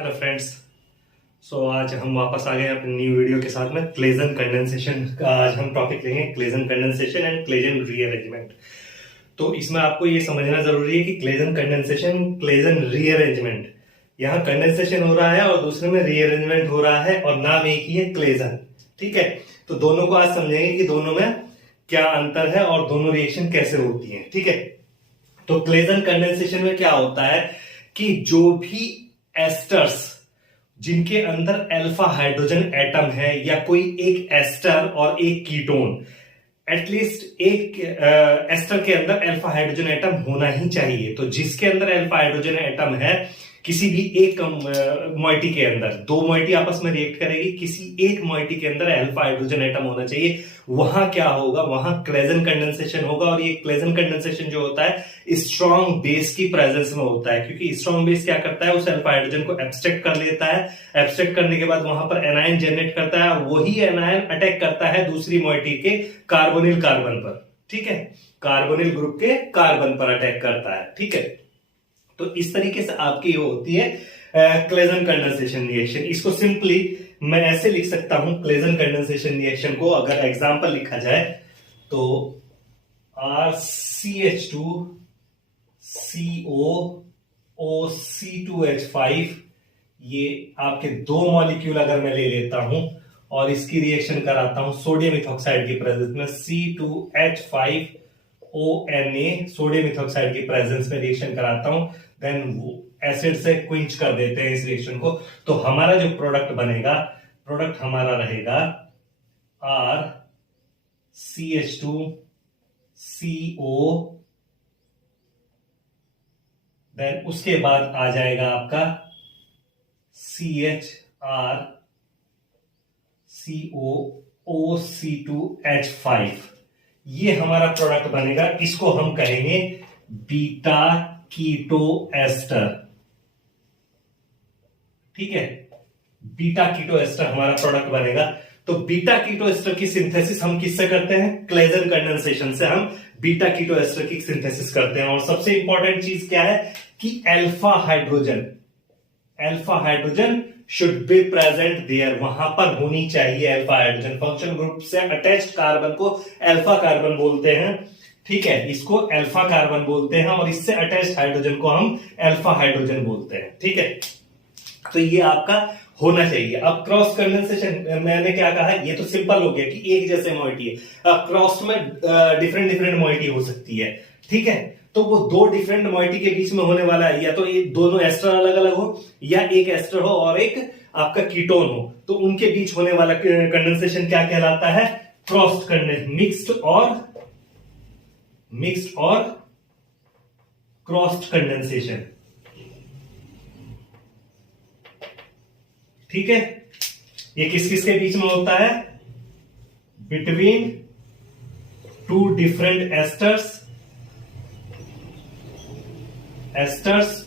Hello friends. आज हम वापस आ गए अपनी न्यू वीडियो के साथ में क्लेजन कंडेंसेशन का। आज हम टॉपिक लेंगे Claisen condensation and Claisen rearrangement. तो इसमें आपको ये समझना जरूरी है कि क्लेजन कंडेंसेशन, क्लेजन रीअरेंजमेंट, यहाँ कंडेंसेशन हो रहा है और दूसरे में रीअरेंजमेंट हो रहा है और नाम एक ही है, क्लेजन। ठीक है, तो दोनों को आज समझेंगे कि दोनों में क्या अंतर है और दोनों रिएक्शन कैसे होती है। ठीक है, तो क्लेजन कंडेंसेशन में क्या होता है कि जो भी एस्टर्स जिनके अंदर अल्फा हाइड्रोजन एटम है या कोई एक एस्टर और एक कीटोन, एटलीस्ट एक एस्टर के अंदर अल्फा हाइड्रोजन एटम होना ही चाहिए। तो जिसके अंदर अल्फा हाइड्रोजन एटम है, किसी भी एक मॉइटी के अंदर, दो मॉइटी आपस में रिएक्ट करेगी, किसी एक मॉइटी के अंदर अल्फा हाइड्रोजन एटम होना चाहिए। वहां क्या होगा, वहां क्लेजन कंडेंसेशन होगा। और ये क्लेजन कंडेंसेशन जो होता है स्ट्रॉन्ग बेस की प्रेजेंस में होता है, क्योंकि स्ट्रॉन्ग बेस क्या करता है, उस अल्फा हाइड्रोजन को एब्स्ट्रैक्ट कर लेता है। एब्स्ट्रैक्ट करने के बाद वहां पर एनायन जनरेट करता है और वही एनायन अटैक करता है दूसरी मॉइटी के कार्बोनिल कार्बन पर। ठीक है, कार्बोनिल ग्रुप के कार्बन पर अटैक करता है। ठीक है, तो इस तरीके से आपकी होती है क्लेजन कंडेंसेशन रिएक्शन। इसको सिंपली मैं ऐसे लिख सकता हूं, क्लेजन कंडेंसेशन रिएक्शन को अगर एग्जांपल लिखा जाए तो RCH2 COO2H5, ये आपके दो मॉलिक्यूल अगर मैं ले लेता हूं और इसकी रिएक्शन कराता हूं सोडियम इथॉक्साइड की प्रेजेंस में, C2H5ONA सोडियम इथॉक्साइड की प्रेजेंस में रिएक्शन कराता हूं, देन एसिड से क्विंच कर देते हैं इस रिएक्शन को। तो हमारा जो प्रोडक्ट बनेगा, प्रोडक्ट हमारा रहेगा RCH2CO, देन उसके बाद आ जाएगा आपका CHRCOOC2H5। ये हमारा प्रोडक्ट बनेगा। इसको हम कहेंगे बीटा कीटो एस्टर। ठीक है, बीटा कीटो एस्टर हमारा प्रोडक्ट बनेगा। तो बीटा कीटो एस्टर की सिंथेसिस हम किससे करते हैं, क्लेजन कंडेंसेशन से हम बीटा कीटो एस्टर की सिंथेसिस करते हैं। और सबसे इंपॉर्टेंट चीज क्या है कि alpha hydrogen should be present there, वहां पर होनी चाहिए अल्फा हाइड्रोजन। फंक्शन ग्रुप से अटैच्ड कार्बन को अल्फा कार्बन बोलते हैं। ठीक है, इसको अल्फा कार्बन बोलते हैं और इससे अटैच्ड हाइड्रोजन को हम अल्फा हाइड्रोजन बोलते हैं। ठीक है, तो ये आपका होना चाहिए। अब क्रॉस कंडेंसेशन मैंने क्या कहा, ये तो सिंपल हो गया कि एक जैसे मॉइटी है। क्रॉस में डिफरेंट मॉइटी हो सकती है। ठीक है, तो वो दो डिफरेंट मॉइटी के बीच में होने वाला है, या तो ये दोनों एस्टर अलग अलग हो या एक एस्टर हो और एक आपका कीटोन हो, तो उनके बीच होने वाला कंडेंसेशन क्या कहलाता है, क्रॉस कंडेंसेशन, मिक्स्ड और क्रॉस्ड कंडेंसेशन। ठीक है, ये किस किस के बीच में होता है, बिटवीन टू डिफरेंट एस्टर्स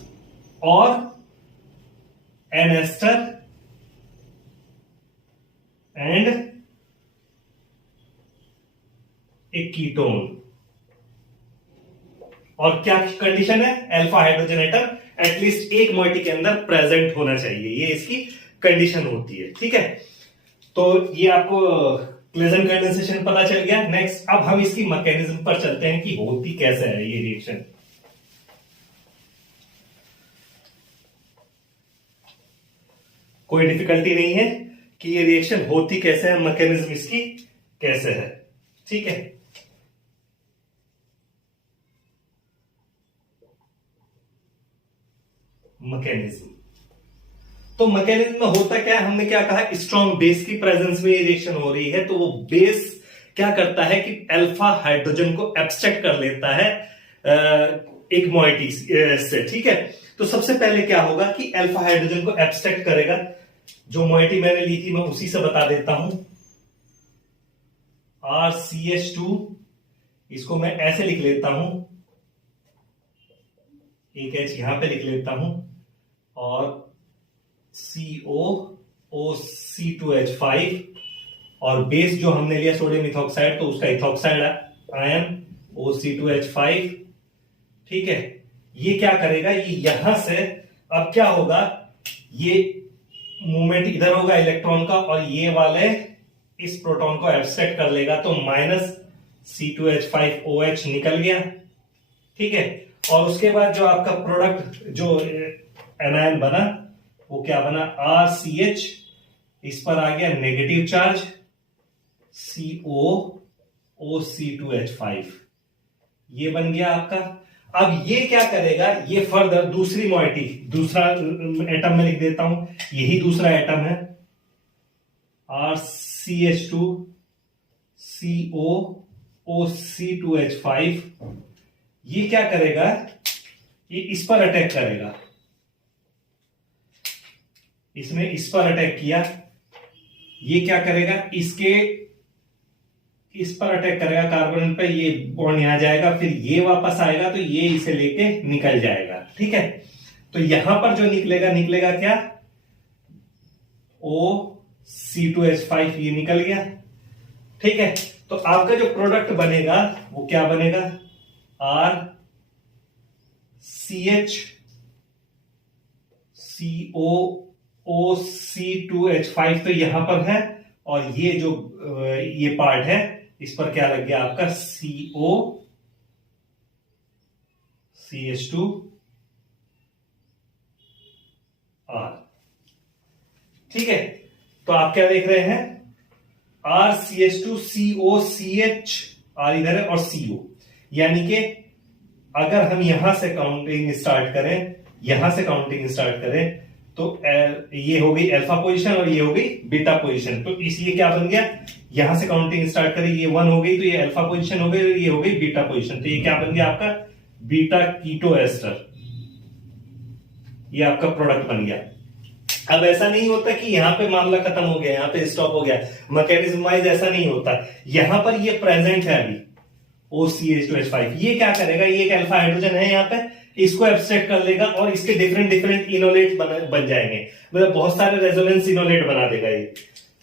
और एन एस्टर एंड एक कीटोन। और क्या कंडीशन है, अल्फा हाइड्रोजन एटम एटलीस्ट एक मॉइटी के अंदर प्रेजेंट होना चाहिए, ये इसकी कंडीशन होती है। ठीक है, तो ये आपको क्लेजन कंडेंसेशन पता चल गया। नेक्स्ट अब हम इसकी मैकेनिज्म पर चलते हैं कि होती कैसे है ये रिएक्शन। कोई डिफिकल्टी नहीं है कि ये रिएक्शन होती कैसे है, मैकेनिज्म इसकी कैसे है। ठीक है, मैकेनिज्म, तो मैकेनिज्म में होता क्या है, हमने क्या कहा, स्ट्रॉन्ग बेस की प्रेजेंस में ये रिएक्शन हो रही है। तो वो बेस क्या करता है कि अल्फा हाइड्रोजन को एब्स्ट्रैक्ट कर लेता है एक मॉइटी से। ठीक है, तो सबसे पहले क्या होगा कि अल्फा हाइड्रोजन को एब्स्ट्रैक्ट करेगा। जो मॉइटी मैंने ली थी मैं उसी से बता देता हूं, RCH2, इसको मैं ऐसे लिख लेता हूं, एक एच यहां पे लिख लेता हूं, और COOC2H5, और बेस जो हमने लिया सोडियम इथॉक्साइड, तो उसका इथॉक्साइड आयन OC2H5। ठीक है, ये क्या करेगा, ये यहां से अब क्या होगा, ये मूवमेंट इधर होगा इलेक्ट्रॉन का और ये वाले इस प्रोटॉन को एब्स्ट्रैक्ट कर लेगा, तो -C2H5OH निकल गया। ठीक है, और उसके बाद जो आपका प्रोडक्ट जो एनायन बना वो क्या बना, RCH, इस पर आ गया नेगेटिव चार्ज, COOC2H5, ये बन गया आपका। अब ये क्या करेगा, ये फर्दर दूसरी मॉइटी, दूसरा एटम में लिख देता हूं, यही दूसरा एटम है RCH2COOC2H5, ये क्या करेगा, ये इस पर अटैक करेगा, इसने इस पर अटैक किया, ये क्या करेगा, इसके इस पर अटैक करेगा कार्बन पे, ये बॉन्ड यहां जाएगा, फिर ये वापस आएगा तो ये इसे लेके निकल जाएगा। ठीक है, तो यहां पर जो निकलेगा क्या, OC2H5, ये निकल गया। ठीक है, तो आपका जो प्रोडक्ट बनेगा वो क्या बनेगा, RCHCOOC2H5 तो यहां पर है, और ये जो ये पार्ट है इस पर क्या लग गया आपका, COCH2R। ठीक है, तो आप क्या देख रहे हैं, RCH2COCH, इधर है, और CO, यानी कि अगर हम यहां से काउंटिंग स्टार्ट करें, तो ये हो गई अल्फा पोजीशन और ये हो गई बीटा पोजीशन, तो इसलिए क्या बन गया, यहां से काउंटिंग स्टार्ट करें, ये 1 हो गई तो ये अल्फा पोजीशन हो गई, ये हो गई बीटा पोजीशन, तो ये क्या बन गया आपका, बीटा कीटो एस्टर, ये आपका प्रोडक्ट बन गया। अब ऐसा नहीं होता कि यहां पे मामला खत्म हो गया, यहां पे स्टॉप हो गया, मैकेनिज्म वाइज ऐसा नहीं होता, यहां पर ये प्रेजेंट है अभी OCH2H5, ये क्या करेगा, ये एक अल्फा हाइड्रोजन है यहाँ पे, इसको एब्स्ट्रैक्ट कर लेगा और इसके डिफरेंट इनोलेट बन जाएंगे, मतलब बहुत सारे रेजोनेंस इनोलेट बना देगा। ये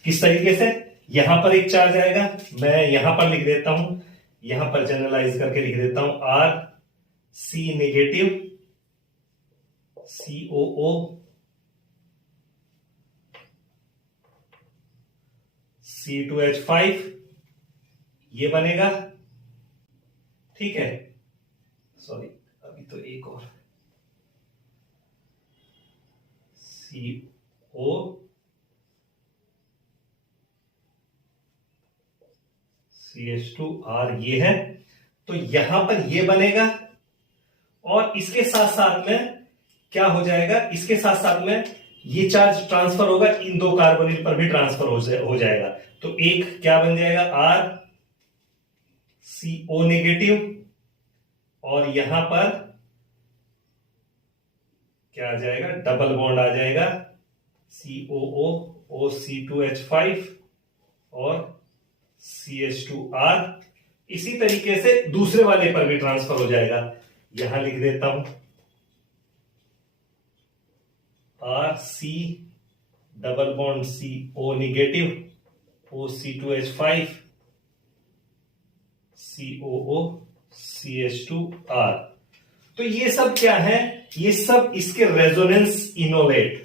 किस तरीके से, यहां पर एक चार्ज आएगा, मैं यहां पर लिख देता हूं, यहां पर जनरलाइज करके लिख देता हूं, RC नेगेटिव COO C2H5, ये बनेगा। ठीक है, सॉरी अभी तो एक और, CO CH2R, ये है, तो यहां पर ये बनेगा, और इसके साथ साथ में क्या हो जाएगा, इसके साथ साथ में ये चार्ज ट्रांसफर होगा, इन दो कार्बोनिल पर भी ट्रांसफर हो जाएगा, तो एक क्या बन जाएगा, RCO नेगेटिव, और यहां पर क्या आ जाएगा, डबल बॉन्ड आ जाएगा, COO OC2H5 और CH2R, इसी तरीके से दूसरे वाले पर भी ट्रांसफर हो जाएगा, यहां लिख देता हूं RC double bond CO negative OC2H5 COO CH2R, तो ये सब क्या है, ये सब इसके रेजोनेंस इनोलेट,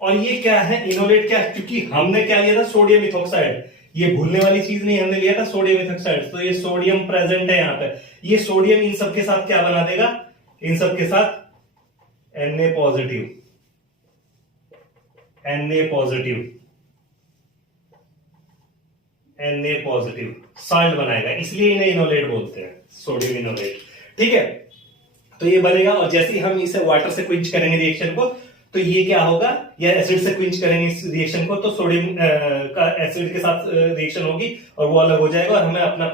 और ये क्या है, इनोलेट क्या, क्योंकि हमने क्या लिया था, सोडियम इथोक्साइड, ये भूलने वाली चीज नहीं, हमने लिया था सोडियम इथोक्साइड, तो ये सोडियम प्रेजेंट है यहां पे, ये सोडियम इन सब के साथ क्या बना देगा, इन सब के साथ Na पॉजिटिव साल्ट बनाएगा, इसलिए इन्हें इनोलेट बोलते हैं, सोडियम इनोलेट। ठीक है, तो ये बनेगा, और जैसे ही हम इसे वाटर से क्विंच करेंगे रिएक्शन को, तो ये क्या होगा, या एसिड से क्विंच करेंगे इस रिएक्शन को, तो सोडियम का एसिड के साथ रिएक्शन होगी और वो अलग हो जाएगा, और हमें अपना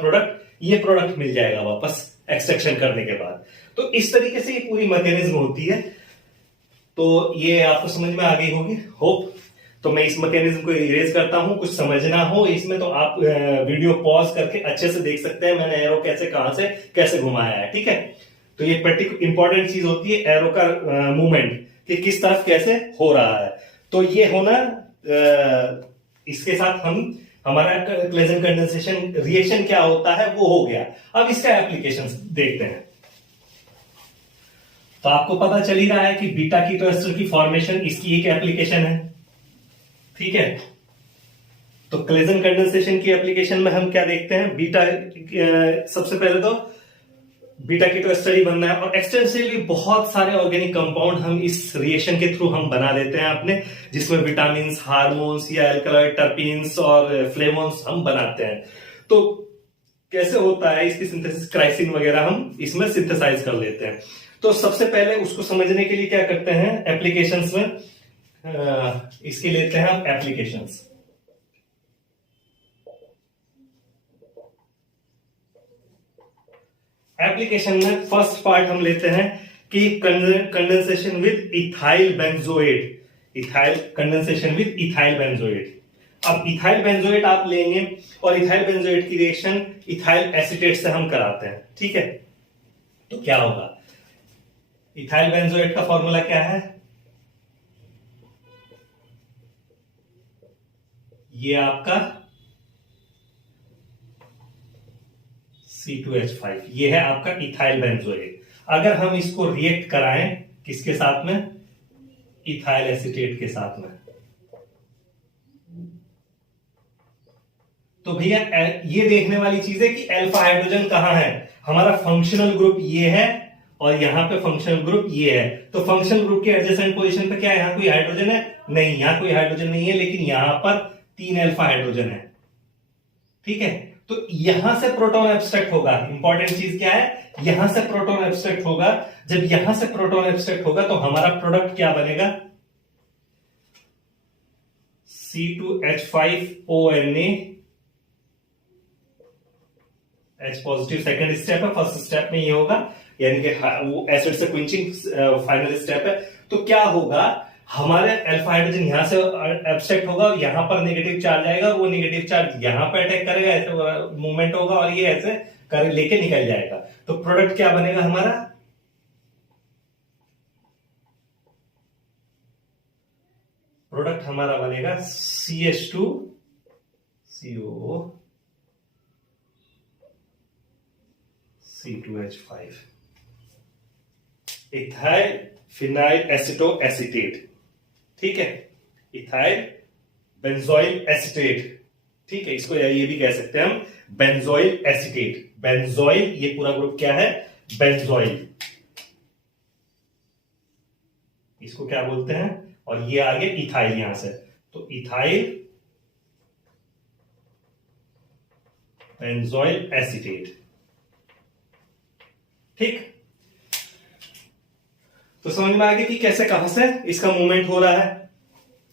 ये प्रोडक्ट मिल जाएगा वापस एक्सट्रैक्शन करने के बाद। तो इस तरीके से ये पूरी मैकेनिज्म होती है, तो ये आपको समझ में आ गई होगी होप। तो मैं इस मैकेनिज्म को इरेज करता हूं, कुछ समझना हो इसमें तो आप वीडियो पॉज करके अच्छे से देख सकते हैं मैंने एरो कैसे कहां से कैसे घुमाया है। ठीक है, तो ये पर्टिकुलर इंपॉर्टेंट चीज होती है एरो का मूवमेंट, कि किस तरफ कैसे हो रहा है। तो ये होना, इसके साथ हम हमारा क्लेजन कंडेंसेशन रिएक्शन क्या होता है वो हो गया। अब इसका एप्लीकेशन देखते हैं। तो आपको पता चल ही रहा है कि बीटा कीटो एस्टर की फॉर्मेशन इसकी एक एप्लीकेशन है, ठीक है। तो क्लेजन कंडेंसेशन की एप्लीकेशन में हम क्या देखते हैं, बीटा सबसे पहले तो बीटा कीटो एस्टर ही बनना है, और एक्सटेंसिवली बहुत सारे ऑर्गेनिक कंपाउंड हम इस रिएक्शन के थ्रू हम बना देते हैं अपने, जिसमें विटामिन, हार्मोन्स या एल्कलॉइड, टर्पीन्स और फ्लेवोन्स हम बनाते हैं। तो कैसे होता है इसकी सिंथेसिस, क्राइसिन वगैरह हम इसमें सिंथेसाइज कर लेते हैं। तो सबसे पहले उसको समझने के लिए क्या करते हैं, एप्लीकेशंस में इसके लेते हैं हम एप्लीकेशंस। एप्लीकेशन में फर्स्ट पार्ट हम लेते हैं कि condensation with ethyl benzoate, ethyl condensation with ethyl benzoate. अब इथाइल बेंजोएट आप लेंगे और इथाइल बेंजोएट की रिएक्शन इथाइल एसीटेट से हम कराते हैं, ठीक है। तो क्या होगा, इथाइल बेंजोएट का फॉर्मूला क्या है, ये आपका C2H5, ये है आपका इथाइल बेंजोएट। अगर हम इसको रिएक्ट कराएं किसके साथ में, इथाइल एसीटेट के साथ में, तो भैया ये देखने वाली चीज है कि अल्फा हाइड्रोजन कहां है, हमारा फंक्शनल ग्रुप ये है और यहां पे फंक्शनल ग्रुप ये है। तो फंक्शनल ग्रुप के एडजेसेंट पोजीशन पे क्या है, यहां कोई हाइड्रोजन है नहीं, यहां कोई हाइड्रोजन नहीं है, लेकिन यहां पर 3 अल्फा हाइड्रोजन है, ठीक है। तो यहां से प्रोटॉन एब्स्ट्रैक्ट होगा, इंपॉर्टेंट चीज क्या है, यहां से प्रोटॉन एब्स्ट्रैक्ट होगा। जब यहां से प्रोटॉन एब्स्ट्रैक्ट होगा तो हमारा प्रोडक्ट क्या बनेगा, C2H5ONA, H positive second step है, फर्स्ट स्टेप में ये होगा, यानी कि वो एसिड से क्विंचिंग फाइनल स्टेप है। तो क्या होगा, हमारे अल्फा हाइड्रोजन यहां से एब्स्ट्रैक्ट होगा और यहां पर नेगेटिव चार्ज आएगा, और वो नेगेटिव चार्ज यहां पर अटैक करेगा, ऐसे मूवमेंट होगा और ये ऐसे कर लेके निकल जाएगा। तो प्रोडक्ट क्या बनेगा हमारा, प्रोडक्ट हमारा बनेगा CH2CO C2H5, ethyl phenyl एसिटो acetate, ठीक है, इथाइल बेंजोइल एसीटेट, ठीक है। इसको ये भी कह सकते हैं हम बेंजोइल एसीटेट, बेंजोइल, ये पूरा ग्रुप क्या है, बेंजोइल, इसको क्या बोलते हैं, और ये आगे इथाइल यहां से, तो इथाइल बेंजोइल एसीटेट, ठीक। तो समझ में आ गया कि कैसे कहां से इसका मूवमेंट हो रहा है।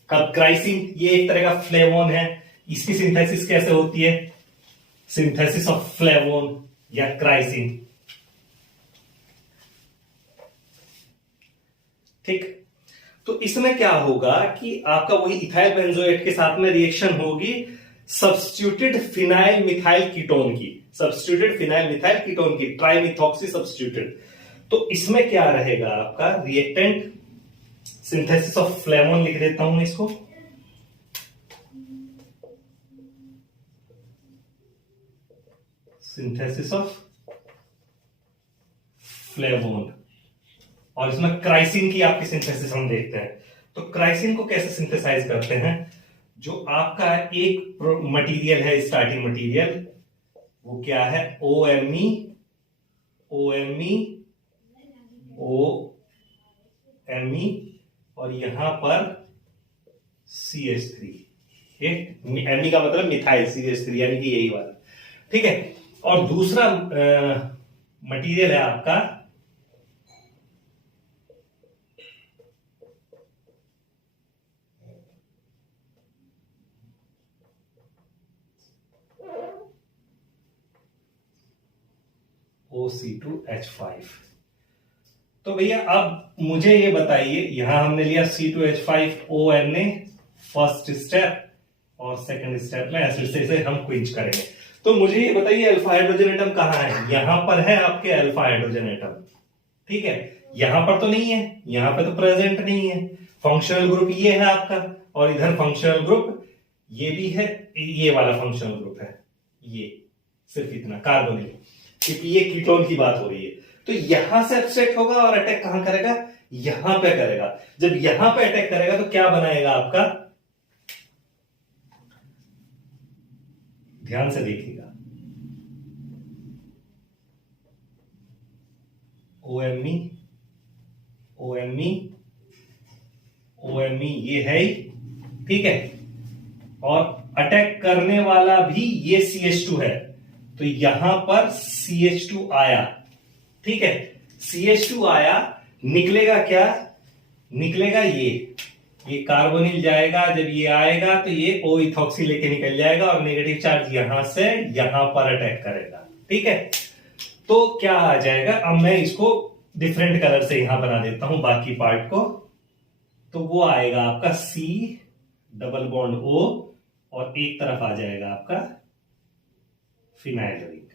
अब क्राइसिन, ये एक तरह का फ्लेवोन है, इसकी सिंथेसिस कैसे होती है, सिंथेसिस ऑफ फ्लेवोन या क्राइसिन, ठीक। तो इसमें क्या होगा कि आपका वही इथाइल बेंजोएट के साथ में रिएक्शन होगी सब्स्टिट्यूटेड फिनाइल मिथाइल कीटोन की, सब्स्टिट्यूटेड फिनाइल मिथाइल कीटोन की, ट्राइमिथॉक्सी सब्स्टिट्यूटेड। तो इसमें क्या रहेगा आपका रिएक्टेंट, सिंथेसिस ऑफ फ्लेवोन लिख देता हूं इसको, सिंथेसिस ऑफ फ्लेवोन, और इसमें क्राइसिन की आपकी सिंथेसिस हम देखते हैं। तो क्राइसिन को कैसे सिंथेसाइज करते हैं, जो आपका एक मटेरियल है, स्टार्टिंग मटेरियल, वो क्या है, OMe, और यहां पर CH3, Me का मतलब मिथाइल, CH3 यानी कि यही वाला, ठीक है। और दूसरा मटेरियल है आपका OC2H5। तो भैया अब मुझे ये बताइए, यहां हमने लिया C2H5ONA फर्स्ट स्टेप, और सेकंड स्टेप में एसिड से हम क्विंच करेंगे। तो मुझे ये बताइए अल्फा हाइड्रोजन एटम कहां है, यहां पर है आपके अल्फा हाइड्रोजन एटम, ठीक है। यहां पर तो नहीं है, यहां पे तो प्रेजेंट नहीं है, फंक्शनल ग्रुप ये है आपका, और इधर फंक्शनल ग्रुप ये भी है, ये वाला फंक्शनल ग्रुप है, ये सिर्फ इतना कार्बोनिल, क्योंकि ये कीटोन की बात हो रही है। तो यहां से एब्स्ट्रैक्ट होगा और अटैक कहां करेगा, यहां पे करेगा। जब यहां पे अटैक करेगा तो क्या बनाएगा आपका, ध्यान से देखिएगा, OMe OMe OMe ये है ही, ठीक है। और अटैक करने वाला भी ये CH2 है, तो यहां पर CH2 आया, ठीक है। CH2 आया, निकलेगा क्या, निकलेगा ये कार्बोनिल जाएगा। जब ये आएगा तो ये O इथॉक्सी लेके निकल जाएगा और नेगेटिव चार्ज यहां से यहां पर अटैक करेगा, ठीक है। तो क्या आ जाएगा, अब मैं इसको डिफरेंट कलर से यहां बना देता हूं बाकी पार्ट को। तो वो आएगा आपका C डबल बॉन्ड O और एक तरफ आ जाएगा आपका फिनाइल रिंग,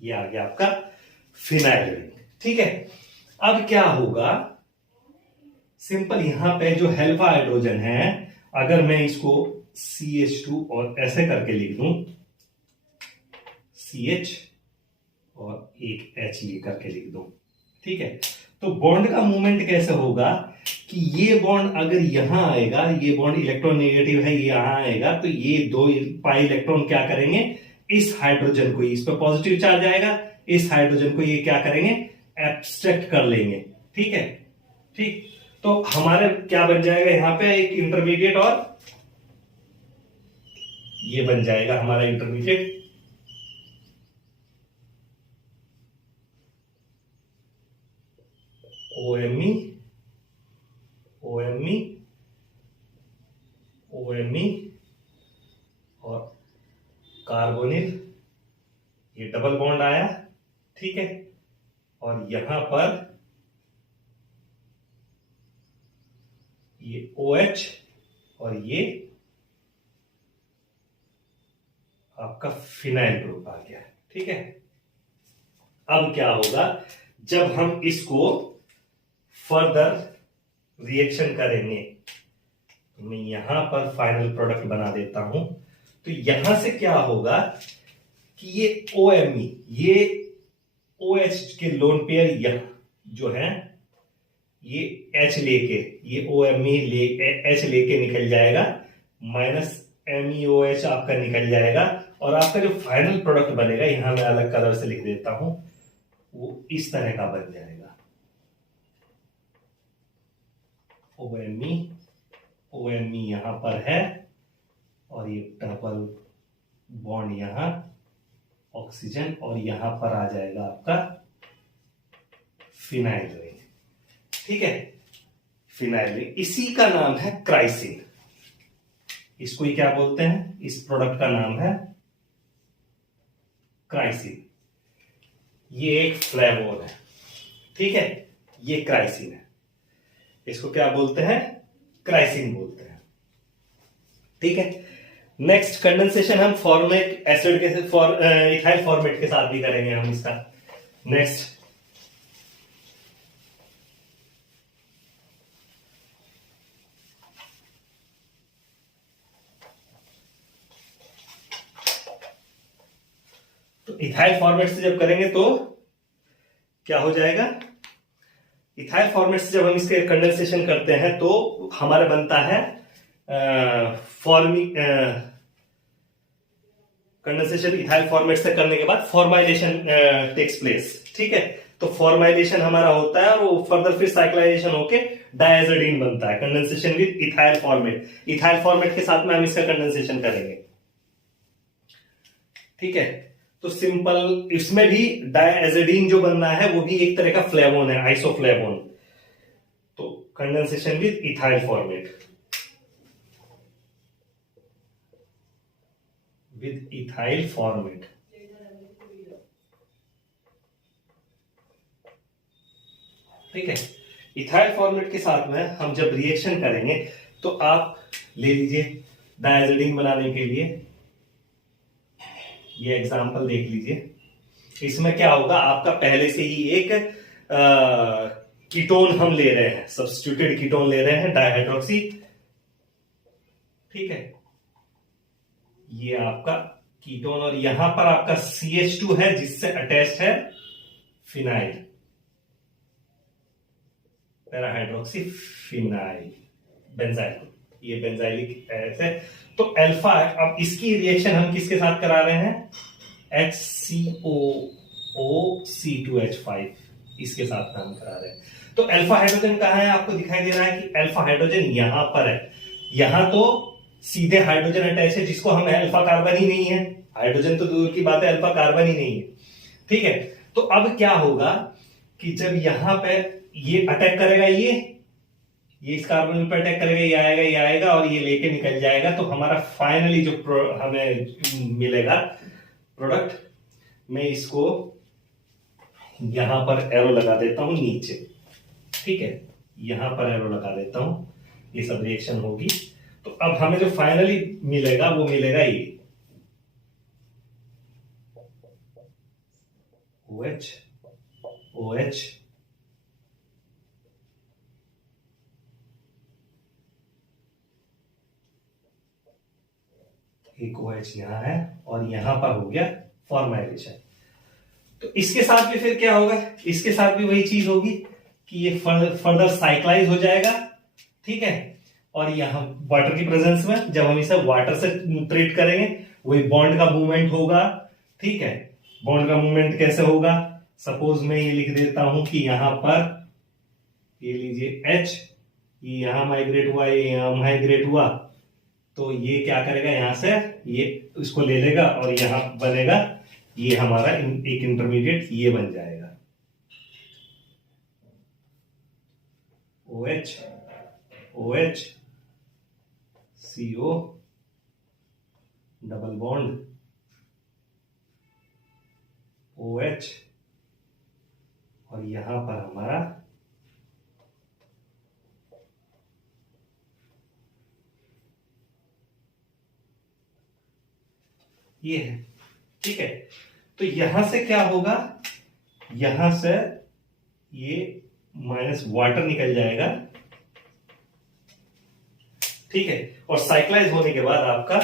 ये आ गया आपका फिनाइल रिंग, ठीक है। अब क्या होगा, सिंपल यहां पे जो हेल्फा हाइड्रोजन है, अगर मैं इसको CH2 और ऐसे करके लिख दूं, CH और एक H ये करके लिख दूं, ठीक है। तो बॉन्ड का मूवमेंट कैसे होगा कि ये बॉन्ड अगर यहां आएगा, ये बॉन्ड इलेक्ट्रॉन नेगेटिव है, ये यहां आएगा, तो ये दो पाई इलेक्ट्रॉन क्या करेंगे, इस हाइड्रोजन को, इस पर पॉजिटिव चार्ज आएगा, इस हाइड्रोजन को ये क्या करेंगे, एब्स्ट्रैक्ट कर लेंगे, ठीक है। ठीक, तो हमारे क्या बन जाएगा यहां पे, एक इंटरमीडिएट और ये बन जाएगा हमारा इंटरमीडिएट, OMe OMe OMe और कार्बोनिल, ये डबल बॉन्ड आया, ठीक है। और यहां पर ये OH और ये आपका फिनाइल ग्रुप आ गया, ठीक है। अब क्या होगा, जब हम इसको फर्दर रिएक्शन करेंगे, तो मैं यहां पर फाइनल प्रोडक्ट बना देता हूं। तो यहां से क्या होगा कि ये OMe, ये OH के लोन पेयर यह जो है, ये H लेके, ये OMe H लेके निकल जाएगा, माइनस MEOH आपका निकल जाएगा, और आपका जो फाइनल प्रोडक्ट बनेगा, यहां मैं अलग कलर से लिख देता हूं, वो इस तरह का बन जाएगा। OMe यहां पर है, और ये डबल बॉन्ड यहां ऑक्सीजन, और यहां पर आ जाएगा आपका फिनाइल रिंग, ठीक है। फिनाइल रिंग, इसी का नाम है क्राइसिन। इसको ही क्या बोलते हैं, इस प्रोडक्ट का नाम है क्राइसिन। ये एक फ्लेवोन है, ठीक है, ये क्राइसिन है, इसको क्या बोलते हैं, क्राइसिन बोलते हैं, ठीक है। नेक्स्ट कंडेंसेशन हम फॉर्मेट एसिड के इथाइल फॉर्मेट के साथ भी करेंगे हम इसका। नेक्स्ट तो इथाइल फॉर्मेट से जब करेंगे तो क्या हो जाएगा, इथाइल फॉर्मेट से जब हम इसके कंडेंसेशन करते हैं तो हमारा बनता है कंडेंसेशन इथाइल फॉर्मेट से करने के बाद फॉर्माइलेशन टेक्स प्लेस, ठीक है। तो फॉर्माइलेशन हमारा होता है और वो फर्दर फिर साइक्लाइजेशन होके डायजोडीन बनता है, condensation with ethyl format. Ethyl format के साथ में हम इसका कंडेंसेशन करेंगे, ठीक है। तो सिंपल इसमें भी डायजोडीन जो बनना है वो भी एक तरह का फ्लेवोन है, आइसोफ्लेवोन। तो condensation with ethyl format, with ethyl format, ठीक है। इथाइल फॉर्मेट के साथ में हम जब रिएक्शन करेंगे तो आप ले लीजिए डायजोडीन बनाने के लिए ये एग्जांपल देख लीजिए। इसमें क्या होगा, आपका पहले से ही एक कीटोन हम ले रहे हैं, सब्स्टिट्यूटेड कीटोन ले रहे हैं, डाइहाइड्रोक्सी ठीक है, ये आपका कीटोन, और यहां पर आपका CH2 है जिससे अटैच्ड है फिनाइल, पैराहाइड्रोक्सी फिनाइल बेंजाइल, ये बेंजाइलिक एसिड है। तो अल्फा है। अब इसकी रिएक्शन हम किसके साथ करा रहे हैं, HCOOC2H5, इसके साथ हम करा रहे हैं। तो अल्फा हाइड्रोजन कहां है, आपको दिखाई दे रहा है कि अल्फा हाइड्रोजन यहां पर है। यहां तो सीधे हाइड्रोजन अटैच है जिसको हम अल्फा कार्बन ही नहीं है, हाइड्रोजन तो दूर की बात है, अल्फा कार्बन ही नहीं है। ठीक है, तो अब क्या होगा कि जब यहां पे ये अटैक करेगा, ये इस कार्बन पर अटैक करेगा, ये आएगा और ये लेके निकल जाएगा। तो हमारा फाइनली जो हमें मिलेगा प्रोडक्ट, मैं इसको यहां पर एरो लगा देता हूं नीचे। ठीक है, यहां पर एरो लगा देता हूं, ये सब रिएक्शन होगी। तो अब हमें जो फाइनली मिलेगा वो मिलेगा ये OH OH एक OH यहां है और यहां पर हो गया फॉर्माइलेशन। तो इसके साथ भी फिर क्या होगा, इसके साथ भी वही चीज होगी कि ये फर्दर साइक्लाइज हो जाएगा। ठीक है, और यहां वाटर की प्रेजेंस में जब हम इसे वाटर से ट्रीट करेंगे वही बॉन्ड का मूवमेंट होगा। ठीक है, बॉन्ड का मूवमेंट कैसे होगा, सपोज मैं ये लिख देता हूं कि यहां पर ये लीजिए H, ये यहां माइग्रेट हुआ, ये यहां माइग्रेट हुआ, तो ये क्या करेगा, यहां से ये इसको ले लेगा और यहां बनेगा ये हमारा एक इंटरमीडिएट ये बन जाएगा OH OH CO double bond OH, और यहां पर हमारा ये है। ठीक है, तो यहां से क्या होगा, यहां से ये माइनस वाटर निकल जाएगा। ठीक है, और साइक्लाइज होने के बाद आपका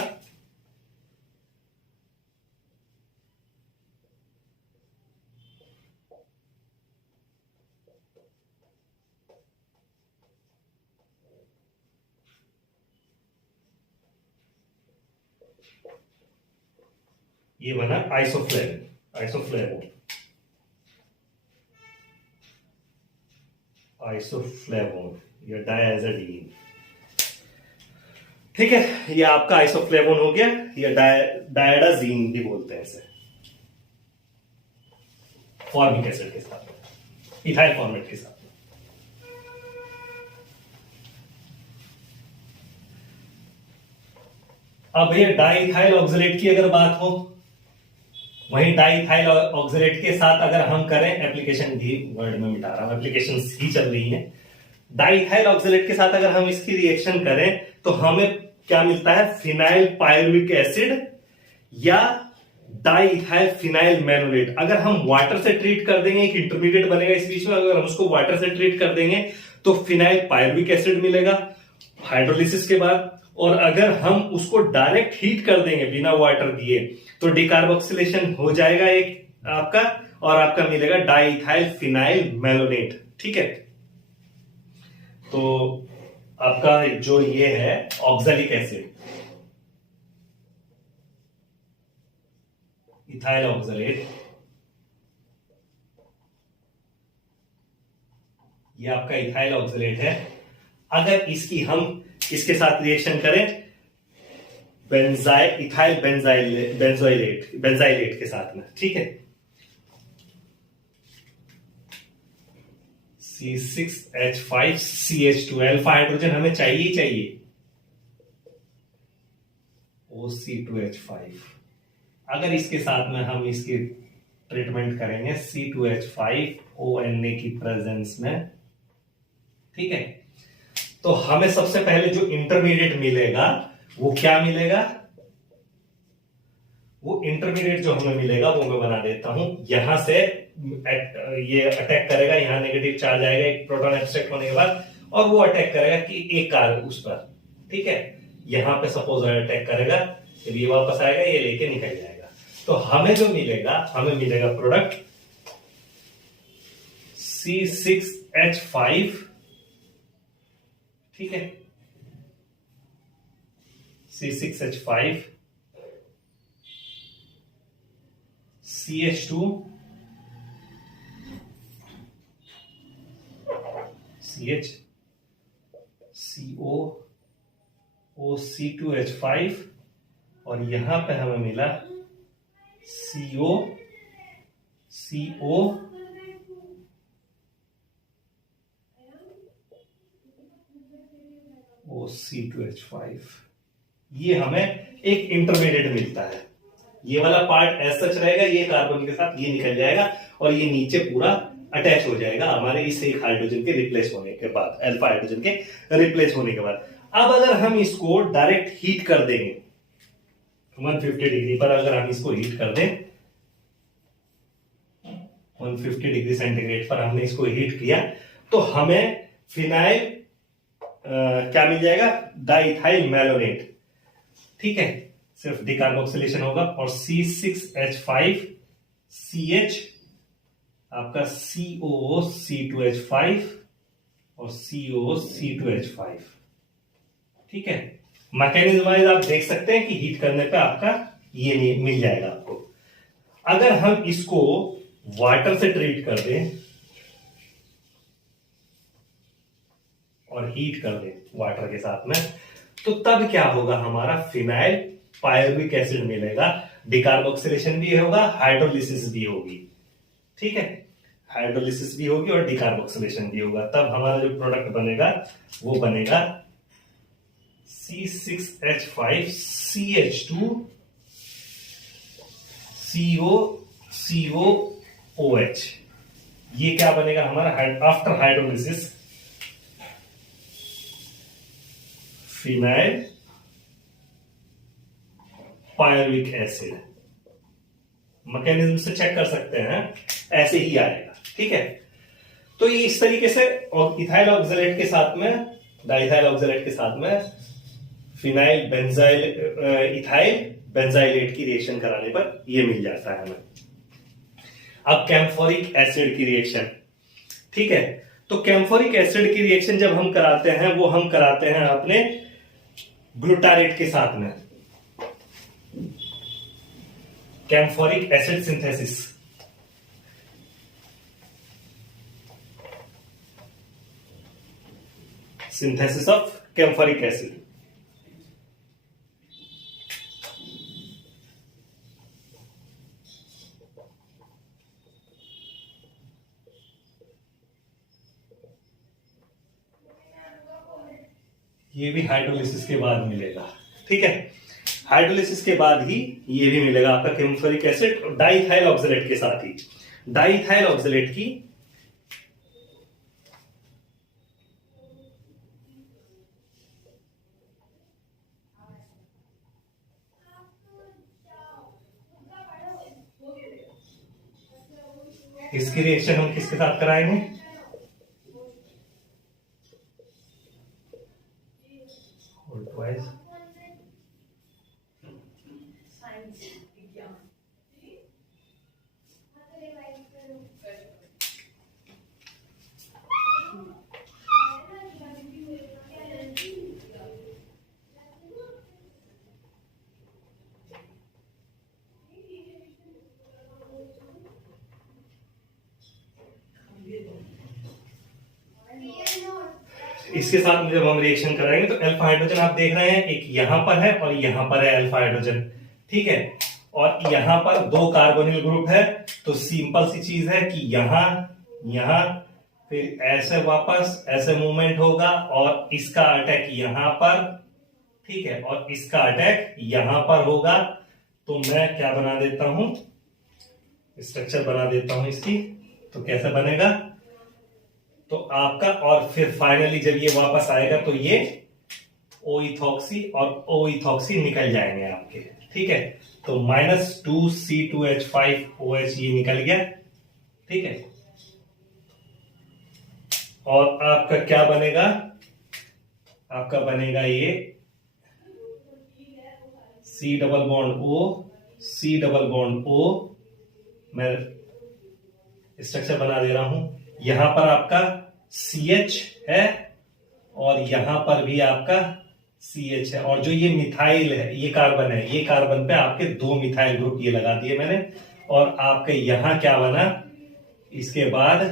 ये बना आइसोफ्लेवोन या डायआज़ाडीन। ठीक है, ये आपका आइसोफ्लेवोन हो गया, या डायडाजीन भी बोलते हैं इसे, फॉर्मिक एसिड के साथ, इथाइल फॉर्मेट के साथ। अब ये डाइथाइल ऑक्सलेट की अगर बात हो, वही डाइथाइल ऑक्सलेट के साथ अगर हम करें, एप्लीकेशन भी वर्ड में मिटा रहा हूं, एप्लीकेशन ही चल रही है। डाइथाइल ऑक्सलेट के साथ अगर हम इसकी रिएक्शन करें तो हमें क्या मिलता है, फिनाइल पायरुविक एसिड या डाइथाइल फिनाइल मैनोलेट। अगर हम वाटर से ट्रीट कर देंगे, एक इंटरमीडिएट बनेगा इस बीच में, अगर हम उसको वाटर से ट्रीट कर देंगे तो फिनाइल पायरुविक एसिड मिलेगा हाइड्रोलिसिस के बाद। और अगर हम उसको डायरेक्ट हीट कर देंगे बिना वाटर दिए तो डिकार्बोक्सिलेशन हो जाएगा एक आपका, और आपका मिलेगा डाइथाइल फिनाइल मैलोनेट। ठीक है, तो आपका जो ये है ऑक्सैलिक एसिड, इथाइल ऑक्सलेट, ये आपका इथाइल ऑक्सलेट है। अगर इसकी हम इसके साथ रिएक्शन करें इथाइल बेंजाइलेट के साथ में, ठीक है, C6H5CH2, अल्फा हाइड्रोजन हमें चाहिए OC2H5। अगर इसके साथ में हम इसकी ट्रीटमेंट करेंगे C2H5ONA की प्रेजेंस में, ठीक है, तो हमें सबसे पहले जो इंटरमीडिएट मिलेगा वो क्या मिलेगा, वो इंटरमीडिएट जो हमें मिलेगा वो मैं बना देता हूं। यहां से ये अटैक करेगा, यहां नेगेटिव चार्ज आएगा एक प्रोटॉन एब्स्ट्रैक्ट होने के बाद, और वो अटैक करेगा कि एक कार्बन उस पर, ठीक है, यहां पे सपोज अटैक करेगा, जब ये वापस आएगा ये लेके निकल जाएगा। तो हमें जो मिलेगा, हमें मिलेगा प्रोडक्ट C6H5, ठीक है, C6H5 CH2 CH CO OC2H5 और यहां पे हमें मिला CO CO OC2H5। ये हमें एक इंटरमीडिएट मिलता है। ये वाला पार्ट एज सच रहेगा, ये कार्बन के साथ ये निकल जाएगा और ये नीचे पूरा अटैच हो जाएगा हमारे इस एक हाइड्रोजन के रिप्लेस होने के बाद, अल्फा हाइड्रोजन के रिप्लेस होने के बाद। अब अगर हम इसको डायरेक्ट हीट कर देंगे 150 डिग्री पर, अगर हम इसको हीट कर दें 150 डिग्री सेंटीग्रेड पर हमने इसको हीट किया, तो हमें फिनाइल क्या मिल जाएगा, डाइथाइल मैलोनेट, ठीक है, सिर्फ डिकार्बोक्सिलेशन होगा और C6H5CH आपका COO-C2H5 और COO-C2H5, ठीक है। मैकेनिज्म वाइज आप देख सकते हैं कि हीट करने पे आपका ये मिल जाएगा आपको। अगर हम इसको वाटर से ट्रीट कर दें और हीट कर दें वाटर के साथ में, तो तब क्या होगा, हमारा फिनाइल पायरुविक एसिड मिलेगा, डिकार्बोक्सिलेशन भी होगा, हाइड्रोलिसिस भी होगी, ठीक है, हाइड्रोलिसिस भी होगी और डिकार्बोक्सिलेशन भी होगा। तब हमारा जो प्रोडक्ट बनेगा वो बनेगा C6H5CH2 COCOOH। ये क्या बनेगा हमारा, after hydrolysis phenyl pyruvic acid. Mechanism से चेक कर सकते हैं, ऐसे ही आएगा, ठीक है। तो ये इस तरीके से, और इथाइल ऑक्सलेट के साथ में, डाइथाइल ऑक्सलेट के साथ में फिनाइल बेंजाइल इथाइल बेंजाइलेट की रिएक्शन कराने पर ये मिल जाता है हमें। अब कैम्फोरिक एसिड की रिएक्शन, ठीक है। तो कैम्फोरिक एसिड की रिएक्शन जब हम कराते हैं, वो हम कराते हैं अपने ग्लूटारेट के साथ में, camphoric acid synthesis. Synthesis of camphoric acid. ये भी हाइड्रोलिसिस के बाद मिलेगा, ठीक है। हाइड्रोलिसिस के बाद ही ये भी मिलेगा आपका कैम्फोरिक एसिड, और डाइथाइल ऑक्सलेट के साथ ही। डाइथाइल ऑक्सलेट की इसकी रिएक्शन हम किसके साथ कराएंगे, इसके साथ में जब हम रिएक्शन कराएंगे तो अल्फा हाइड्रोजन आप देख रहे हैं, एक यहां पर है और यहां पर है अल्फा हाइड्रोजन, ठीक है। और यहां पर दो कार्बोनिल ग्रुप है, तो सिंपल सी चीज है कि यहां फिर ऐसे वापस ऐसे मूवमेंट होगा और इसका अटैक यहां पर, ठीक है, और इसका अटैक यहां पर होगा। तो मैं क्या बना देता हूं, स्ट्रक्चर बना देता हूं इसकी। तो कैसे बनेगा, तो आपका, और फिर फाइनली जब ये वापस आएगा तो ये ओ इथॉक्सी और ओ इथॉक्सी निकल जाएंगे आपके, ठीक है। तो -2C2H5OH ये निकल गया, ठीक है। और आपका क्या बनेगा, आपका बनेगा ये C double bond O, C double bond O। मैं स्ट्रक्चर बना दे रहा हूं। यहां पर आपका CH है और यहां पर भी आपका CH है, और जो ये मिथाइल है, ये कार्बन है, ये कार्बन पे आपके 2 मिथाइल ग्रुप ये लगा दिए मैंने। और आपके यहां क्या बना, इसके बाद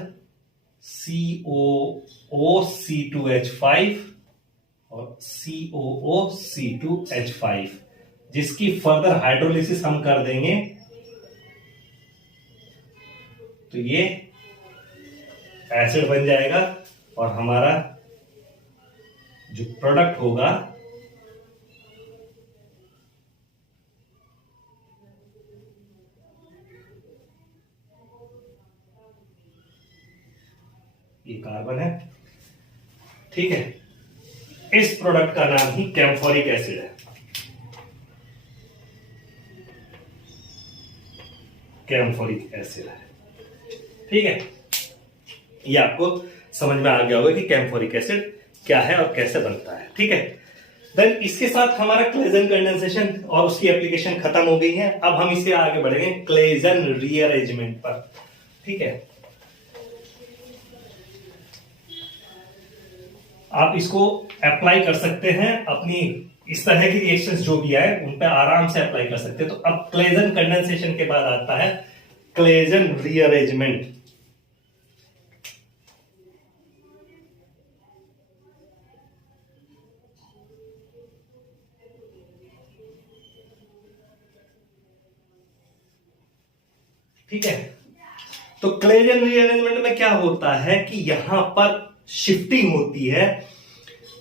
COO C2H5 और COO C2H5, जिसकी फर्दर हाइड्रोलिसिस हम कर देंगे तो ये एसिड बन जाएगा और हमारा जो प्रोडक्ट होगा ये कार्बन है। ठीक है, इस प्रोडक्ट का नाम ही कैम्फोरिक एसिड है। कैम्फोरिक एसिड है। ठीक है, ये आपको समझ में आ गया होगा कि कैम्फोरिक एसिड क्या है और कैसे बनता है। ठीक है, देन इसके साथ हमारा क्लेजन कंडेंसेशन और उसकी एप्लीकेशन खत्म हो गई है। अब हम इससे आगे बढ़ेंगे क्लेजन रीअरेंजमेंट पर। ठीक है, आप इसको अप्लाई कर सकते हैं अपनी इस तरह की रिएक्शंस जो भी आए उन पे आराम से अप्लाई कर सकते हैं। तो अब क्लेजन कंडेंसेशन के बाद आता है क्लेजन रीअरेंजमेंट। ठीक है, तो क्लेजन रीअरेंजमेंट में क्या होता है कि यहां पर शिफ्टिंग होती है।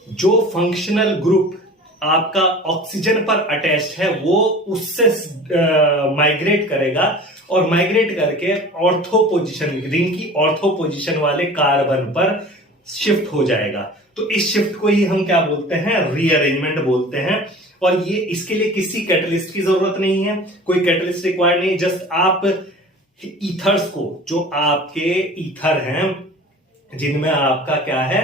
जो फंक्शनल ग्रुप आपका ऑक्सीजन पर अटैच्ड है वो उससे माइग्रेट करेगा और माइग्रेट करके ऑर्थो पोजीशन, रिंग की ऑर्थो पोजीशन वाले कार्बन पर शिफ्ट हो जाएगा। तो इस शिफ्ट को ही हम क्या बोलते हैं, रीअरेंजमेंट बोलते हैं। और ये इसके लिए किसी कैटलिस्ट की जरूरत नहीं है, कोई कैटलिस्ट रिक्वायर्ड नहीं। जस्ट आप ईथर्स को, जो आपके ईथर हैं जिनमें आपका क्या है,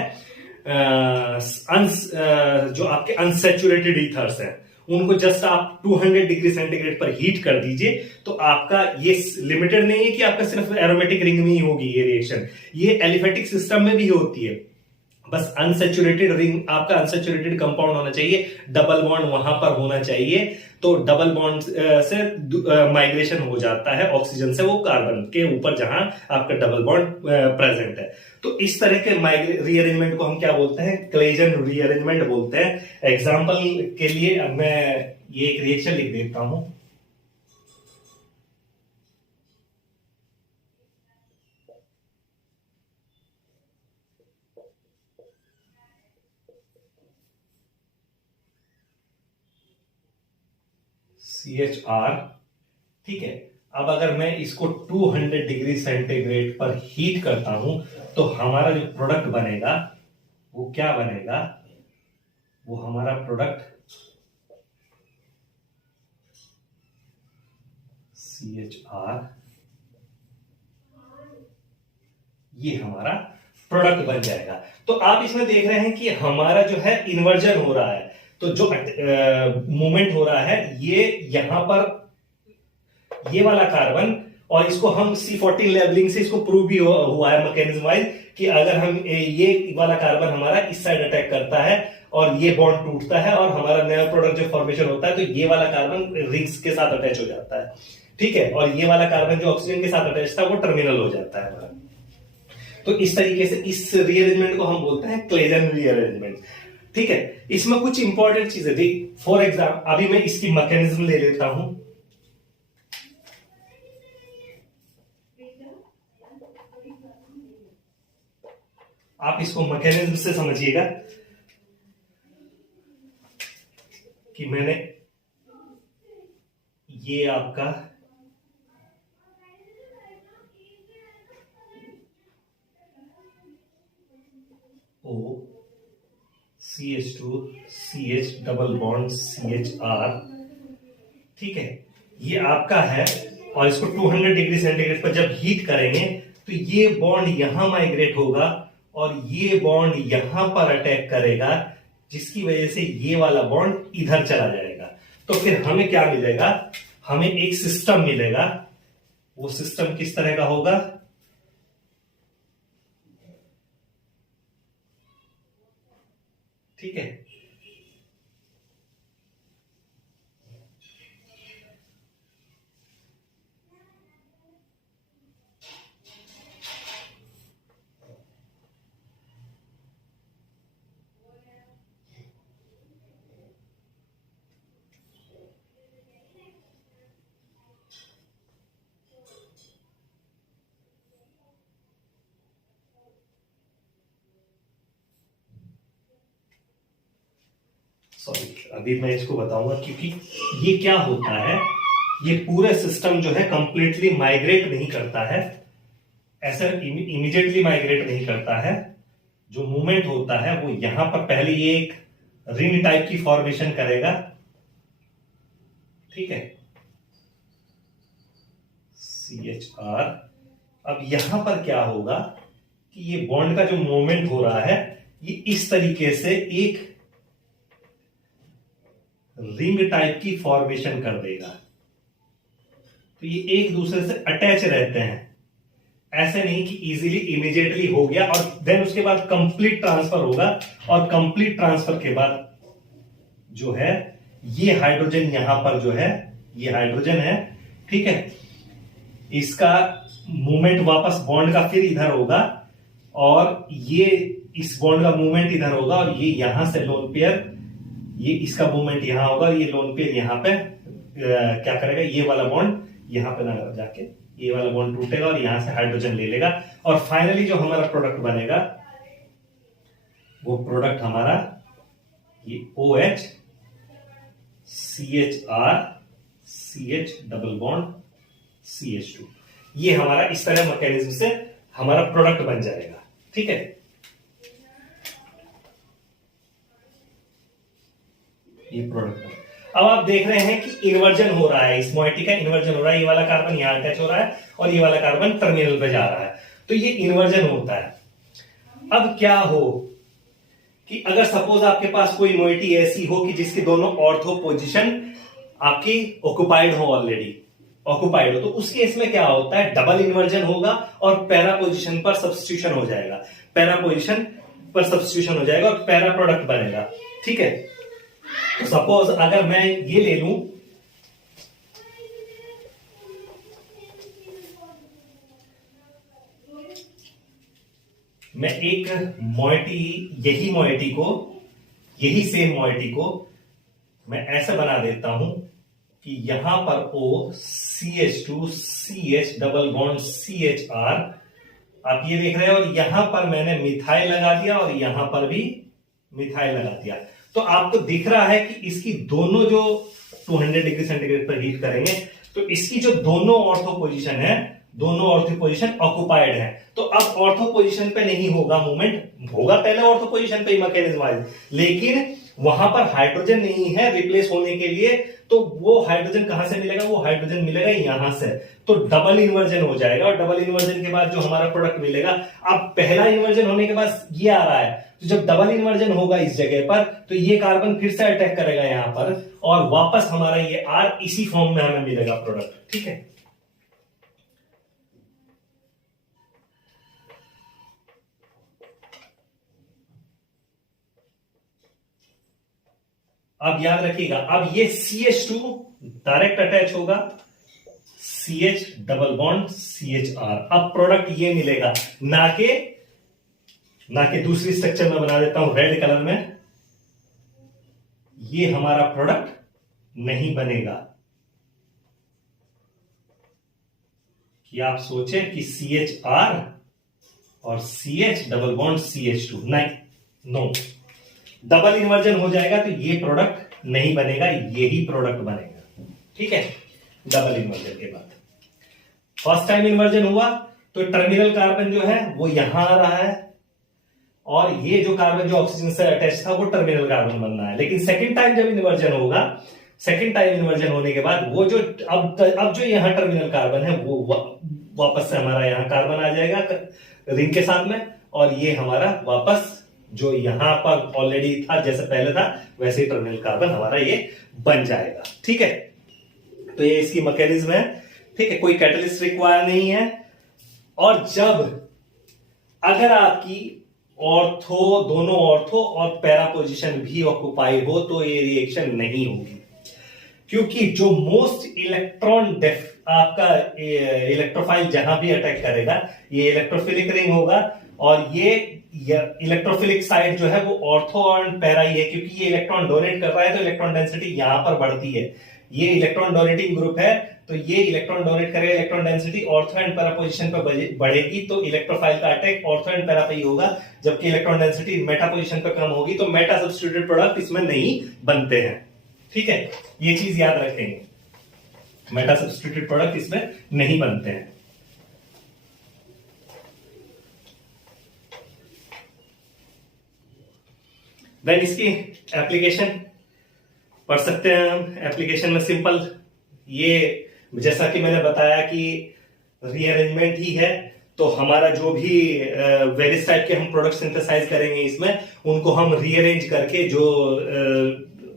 जो आपके अनसैचुरेटेड ईथर्स हैं, उनको जस्ट आप 200 डिग्री सेंटीग्रेड पर हीट कर दीजिए। तो आपका ये लिमिटेड नहीं है कि आपका सिर्फ एरोमेटिक रिंग में ही होगी ये रिएक्शन, ये एलिफेटिक सिस्टम में भी होती है। बस अनसैचुरेटेड रिंग, आपका अनसैचुरेटेड कंपाउंड होना चाहिए, डबल बॉन्ड वहां पर होना चाहिए। तो डबल बॉन्ड से माइग्रेशन हो जाता है ऑक्सीजन से वो कार्बन के ऊपर जहां आपका डबल बॉन्ड प्रेजेंट है। तो इस तरह के रीअरेंजमेंट को हम क्या बोलते हैं, क्लेजन रीअरेंजमेंट बोलते हैं। एग्जांपल के लिए अब मैं ये एक रिएक्शन लिख देता हूं। CHR। ठीक है, अब अगर मैं इसको 200 डिग्री सेंटीग्रेड पर हीट करता हूं तो हमारा जो प्रोडक्ट बनेगा वो क्या बनेगा, वो हमारा प्रोडक्ट CHR, ये हमारा प्रोडक्ट बन जाएगा। तो आप इसमें देख रहे हैं कि हमारा जो है इन्वर्जन हो रहा है। तो जो मूवमेंट हो रहा है ये यहां पर ये वाला कार्बन, और इसको हम C14 लेबलिंग से इसको प्रूव भी हुआ है मैकेनिज्म वाइज कि अगर हम ये वाला कार्बन हमारा इस साइड अटैक करता है और ये बॉन्ड टूटता है और हमारा नया प्रोडक्ट जो फॉर्मेशन होता है तो ये वाला कार्बन रिंग्स के साथ अटैच हो जाता है। ठीक है, और ये वाला कार्बन जो ऑक्सीजन के साथ अटैच था वो टर्मिनल हो जाता है हमारा। तो इस तरीके से इस रीअरेंजमेंट को हम बोलते हैं क्लेजन रीअरेंजमेंट। ठीक है, इसमें कुछ इंपॉर्टेंट चीजें थी। फॉर एग्जाम्पल अभी मैं इसकी मैकेनिज्म ले लेता हूं। आप इसको मैकेनिज्म से समझिएगा कि मैंने ये आपका O CH2 CH double bond CHR, ठीक है, ये आपका है। और इसको 200 डिग्री सेंटीग्रेड पर जब हीट करेंगे तो ये बॉन्ड यहां माइग्रेट होगा और ये बॉन्ड यहां पर अटैक करेगा, जिसकी वजह से ये वाला बॉन्ड इधर चला जाएगा। तो फिर हमें क्या मिलेगा, हमें एक सिस्टम मिलेगा। वो सिस्टम किस तरह का होगा, ठीक है। सॉरी, अभी मैं इसको बताऊंगा, क्योंकि ये क्या होता है, ये पूरा सिस्टम जो है कंप्लीटली माइग्रेट नहीं करता है, ऐसा इमीडिएटली माइग्रेट नहीं करता है। जो मूवमेंट होता है वो यहां पर पहले ये एक रिंग टाइप की फॉर्मेशन करेगा, ठीक है, CHR। अब यहां पर क्या होगा कि ये बॉन्ड का जो मूवमेंट हो रहा है ये इस तरीके से एक रिंग टाइप की फॉर्मेशन कर देगा। तो ये एक दूसरे से अटैच रहते हैं, ऐसे नहीं कि इजीली इमीडिएटली हो गया और देन उसके बाद कंप्लीट ट्रांसफर होगा। और कंप्लीट ट्रांसफर के बाद जो है ये हाइड्रोजन यहां पर जो है, ये हाइड्रोजन है, ठीक है, इसका मूवमेंट वापस बॉन्ड का फिर इधर होगा और ये इस बॉन्ड का मूवमेंट इधर होगा और ये यहां से लोन पेयर, ये इसका मूवमेंट यहां होगा, ये लोन पेयर यहां पे क्या करेगा, ये वाला बॉन्ड यहां पे ना जाके ये वाला बॉन्ड टूटेगा और यहां से हाइड्रोजन ले लेगा। और फाइनली जो हमारा प्रोडक्ट बनेगा वो प्रोडक्ट हमारा ये OH CHR CH double bond CH2, ये हमारा इस तरह मैकेनिज्म से हमारा प्रोडक्ट बन जाएगा, ठीक है। ये प्रोडक्ट, अब आप देख रहे हैं कि इन्वर्जन हो रहा है, इस मोइटी का इन्वर्जन हो रहा है, ये वाला कार्बन यहां अटैच हो रहा है और ये वाला कार्बन टर्मिनल पे जा रहा है, तो ये इन्वर्जन होता है। अब क्या हो कि अगर सपोज आपके पास कोई मोइटी ऐसी हो कि जिसकी दोनों ऑर्थो पोजीशन आपकी ऑक्युपाइड हो, ऑलरेडी ऑक्युपाइड हो, तो उस केस में क्या होता है, डबल इन्वर्जन होगा और पैरा पोजीशन पर सब्स्टिट्यूशन हो जाएगा, पैरा पोजीशन पर सब्स्टिट्यूशन हो जाएगा और पैरा प्रोडक्ट बनेगा, ठीक है। सपोज अगर मैं ये ले लूं, मैं एक मोइटी, यही मोइटी को, यही सेम मोइटी को मैं ऐसा बना देता हूं कि यहां पर O CH2 CH double bond CHR, आप ये देख रहे हैं, और यहां पर मैंने मिथाइल लगा दिया और यहां पर भी मिथाइल लगा दिया। तो आपको दिख रहा है कि इसकी दोनों जो 200 डिग्री सेंटीग्रेड पर हीट करेंगे तो इसकी जो दोनों ऑर्थो पोजीशन है, दोनों ऑर्थो पोजीशन ऑक्युपाइड है। तो अब ऑर्थो पोजीशन पे नहीं होगा मूवमेंट, होगा पहले ऑर्थो पोजीशन पे ही मैकेनिज्म वाइज, लेकिन वहां पर हाइड्रोजन नहीं है रिप्लेस होने के लिए, तो वो हाइड्रोजन कहां से मिलेगा, वो हाइड्रोजन मिलेगा यहां से। तो डबल इन्वर्जन हो जाएगा और डबल इन्वर्जन के बाद जो हमारा प्रोडक्ट मिलेगा, अब पहला इन्वर्जन होने के बाद ये आ रहा है, तो जब डबल इन्वर्जन होगा इस जगह पर तो ये कार्बन फिर से अटैक करेगा यहां पर और वापस हमारा ये R इसी फॉर्म में हमें मिलेगा प्रोडक्ट, ठीक है। अब याद रखिएगा, अब ये CH2 डायरेक्ट अटैच होगा CH डबल बॉन्ड CHR, अब प्रोडक्ट ये मिलेगा, ना कि दूसरी स्ट्रक्चर में बना देता हूं रेड कलर में, ये हमारा प्रोडक्ट नहीं बनेगा। कि आप सोचे कि CHR और CH डबल बॉन्ड CH2, नहीं, नो, डबल इन्वर्जन हो जाएगा तो ये प्रोडक्ट नहीं बनेगा, यही प्रोडक्ट बनेगा, ठीक है। डबल इन्वर्जन के बाद फर्स्ट टाइम इन्वर्जन हुआ तो टर्मिनल कार्बन जो है वो यहां आ रहा है और ये जो कार्बन जो ऑक्सीजन से अटैच था वो टर्मिनल कार्बन बनना है। लेकिन सेकंड टाइम जब इन्वर्जन होगा, सेकंड टाइम इन्वर्जन होने के बाद वो जो अब जो यहां टर्मिनल कार्बन है वो वापस से हमारा यहां कार्बन आ जाएगा रिंग के साथ में और ये हमारा वापस जो यहां पर ऑलरेडी था, जैसे पहले था वैसे ही टर्मिनल कार्बन हमारा ये बन जाएगा। ठीक है, तो ये इसकी मैकेनिज्म है। ठीक है, कोई कैटलिस्ट रिक्वायर नहीं है। और जब अगर आपकी ऑर्थो, दोनों ऑर्थो और पैरा पोजीशन भी ऑक्युपाई हो तो ये रिएक्शन नहीं होगी, क्योंकि जो मोस्ट इलेक्ट्रॉन डेफ आपका इलेक्ट्रोफाइल जहां भी अटैक करेगा ये इलेक्ट्रोफिलिक रिंग होगा, और ये इलेक्ट्रोफिलिक साइड जो है वो ऑर्थो और पैरा ही है, क्योंकि ये इलेक्ट्रॉन डोनेट कर रहा है तो इलेक्ट्रॉन डेंसिटी यहां पर बढ़ती है। ये इलेक्ट्रॉन डोनेटिंग ग्रुप है तो ये इलेक्ट्रॉन डोनेट करेगा, electron density ortho and para position पर बढ़ेगी, तो इलेक्ट्रोफाइल का अटैक ऑर्थो एंड पैरा पे ही होगा। जबकि इलेक्ट्रॉन डेंसिटी मेटा पोजीशन पर कम होगी तो मेटा सब्स्टिट्यूटेड प्रोडक्ट इसमें नहीं बनते हैं। ठीक है, ये चीज याद रखेंगे, मेटा सब्स्टिट्यूटेड प्रोडक्ट इसमें नहीं बनते हैं। देन इसकी एप्लीकेशन पढ़ सकते हैं हम। एप्लीकेशन में सिंपल, ये जैसा कि मैंने बताया कि रीअरेंजमेंट ही है, तो हमारा जो भी वेरियस टाइप के हम प्रोडक्ट सिंथेसाइज करेंगे इसमें, उनको हम रीअरेंज करके जो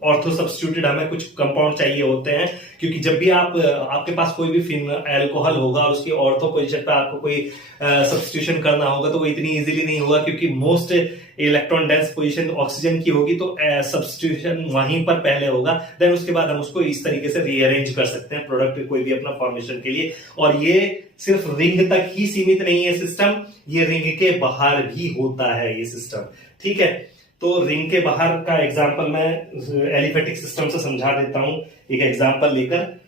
ऑर्थो सब्स्टिट्यूटेड हमें कुछ कंपाउंड चाहिए होते हैं, क्योंकि जब भी आपके पास कोई भी फिनल अल्कोहल होगा और उसकी ऑर्थो पोजीशन पे आपको कोई सब्स्टिट्यूशन करना होगा तो वो इतनी इजीली नहीं होगा, क्योंकि most electron dense position oxygen की होगी, तो सब्स्टिट्यूशन वहीं पर पहले होगा। देन उसके बाद हम उसको इस तरीके से रीअरेंज कर सकते हैं प्रोडक्ट कोई भी अपना फॉर्मेशन के लिए। और ये सिर्फ रिंग तक ही सीमित नहीं है सिस्टम, ये रिंग के बाहर भी होता है ये सिस्टम। ठीक है, तो रिंग के बाहर का एग्जांपल मैं एलिफेटिक सिस्टम से समझा देता हूं एक एग्जांपल लेकर।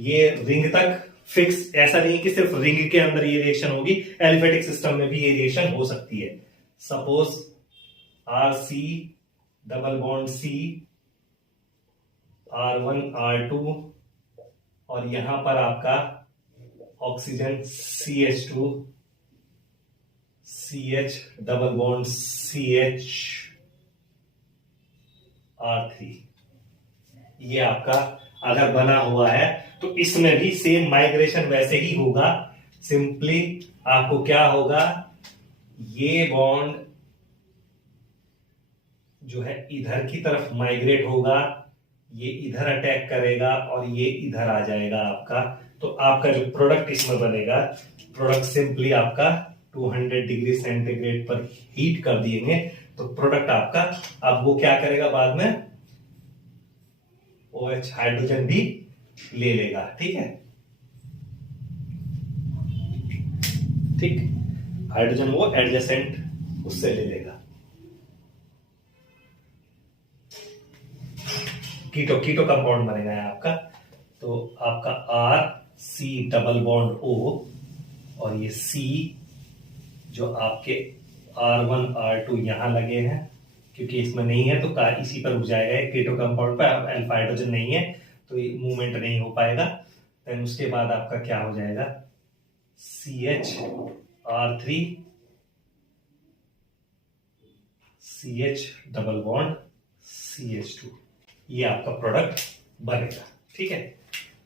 ये रिंग तक फिक्स, ऐसा नहीं कि सिर्फ रिंग के अंदर ये रिएक्शन होगी, एलिफेटिक सिस्टम में भी ये रिएक्शन हो सकती है। Suppose RC double bond C R1 R2 और यहां पर आपका oxygen CH2 CH double bond CH R3, ये आपका अगर बना हुआ है तो इसमें भी सेम माइग्रेशन वैसे ही होगा। सिंपली आपको क्या होगा, ये बॉन्ड जो है इधर की तरफ माइग्रेट होगा, ये इधर अटैक करेगा और ये इधर आ जाएगा आपका। तो आपका जो प्रोडक्ट इसमें बनेगा, प्रोडक्ट सिंपली आपका 200 डिग्री सेंटीग्रेड पर हीट कर देंगे तो प्रोडक्ट आपका, अब वो क्या करेगा बाद में, OH हाइड्रोजन भी ले लेगा। ठीक है, ठीक, हाइड्रोजन वो एडजेसेंट उससे ले लेगा। कीटो कीटो कंपाउंड बनेगा है आपका। तो आपका RC डबल बॉन्ड O और ये C जो आपके R1 R2 यहां लगे हैं, क्योंकि इसमें नहीं है तो इसी पर रुक जाएगा, कीटो कंपाउंड पर अल्फा हाइड्रोजन नहीं है तो ये मूवमेंट नहीं हो पाएगा। देन उसके बाद आपका क्या हो जाएगा, CH R3 CH double bond CH2, ये आपका प्रोडक्ट बनेगा। ठीक है,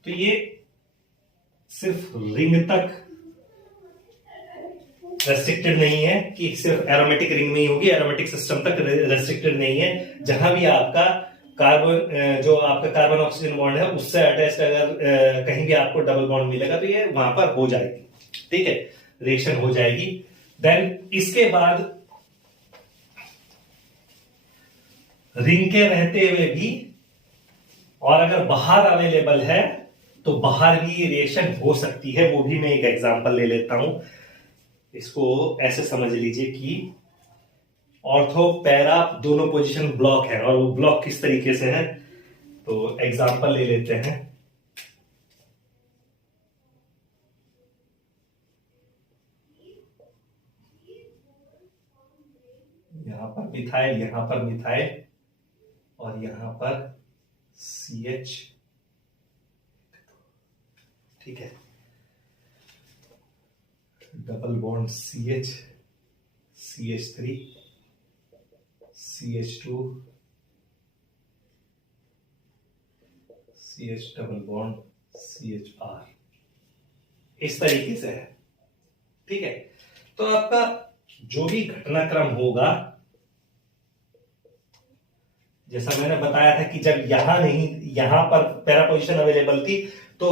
तो ये सिर्फ रिंग तक रेस्ट्रिक्टेड नहीं है कि सिर्फ एरोमेटिक रिंग में ही होगी, एरोमेटिक सिस्टम तक रेस्ट्रिक्टेड नहीं है। जहां भी आपका कार्बन, जो आपका कार्बन ऑक्सीजन बॉन्ड है उससे अटैच्ड अगर कहीं भी आपको डबल बॉन्ड मिलेगा तो ये वहां पर हो जाएगी। ठीक है, रिएक्शन हो जाएगी। देन इसके बाद रिंग के रहते हुए भी, और अगर बाहर अवेलेबल है तो बाहर भी रिएक्शन हो सकती है, वो भी मैं एक एग्जांपल ले लेता हूं। इसको ऐसे समझ लीजिए कि ऑर्थो पैरा दोनों पोजीशन ब्लॉक है, और वो ब्लॉक किस तरीके से है, तो एग्जांपल ले लेते हैं। यहां पर मिथाइल, यहां पर मिथाइल और यहां पर CH। ठीक है, double bond CH CH3 CH2 CH double bond CHR, इस तरीके से है। ठीक है, तो आपका जो भी घटनाक्रम होगा जैसा मैंने बताया था कि जब यहां नहीं, यहां पर पैरा पोजीशन अवेलेबल थी तो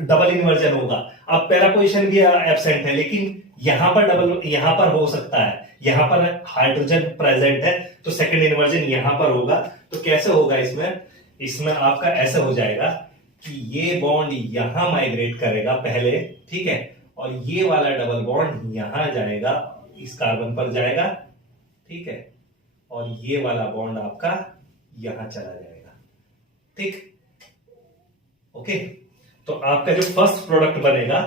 डबल इन्वर्जन होगा। अब पैरा पोजीशन भी एब्सेंट है, लेकिन यहां पर डबल, यहां पर हो सकता है, यहां पर हाइड्रोजन प्रेजेंट है तो सेकंड इन्वर्जन यहां पर होगा। तो कैसे होगा इसमें, इसमें आपका ऐसे हो जाएगा कि ये बॉन्ड यहां माइग्रेट करेगा पहले, ठीक है, और ये वाला डबल बॉन्ड यहां जाएगा, इस कार्बन पर जाएगा, ठीक है, और ये वाला बॉन्ड आपका यहां चला जाएगा, ठीक, ओके। तो आपका जो फर्स्ट प्रोडक्ट बनेगा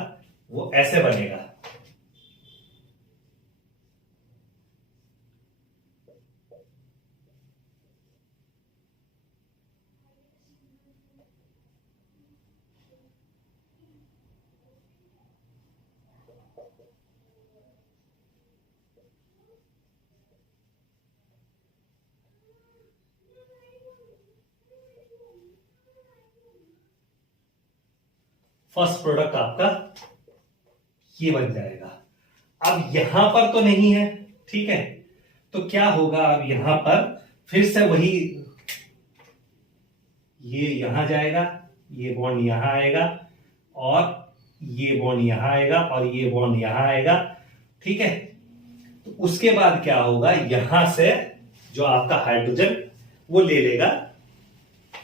वो ऐसे बनेगा। फर्स्ट प्रोडक्ट आपका ये बन जाएगा। अब यहां पर तो नहीं है, ठीक है, तो क्या होगा, अब यहां पर फिर से वही, ये यहां जाएगा, ये बॉन्ड यहां आएगा, और ये बॉन्ड यहां आएगा, और ये बॉन्ड यहां आएगा, ठीक है। तो उसके बाद क्या होगा, यहां से जो आपका हाइड्रोजन वो ले लेगा,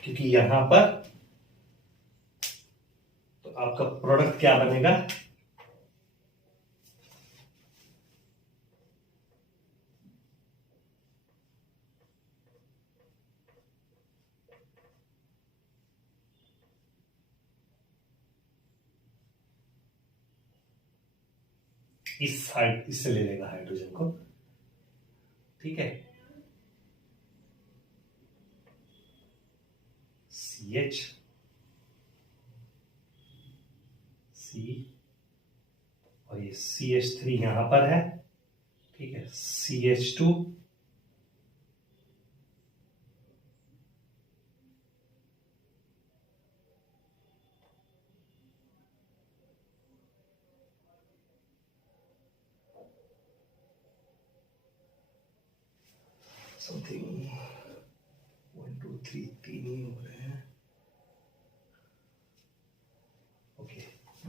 क्योंकि यहां पर तो आपका प्रोडक्ट क्या बनेगा, इस साइड, इससे ले लेगा हाइड्रोजन को, ठीक है, CH C, और ये CH3 यहां पर है, ठीक है, CH2, समथिंग 1 2 3 तीन ही हो रहे हैं, ओके।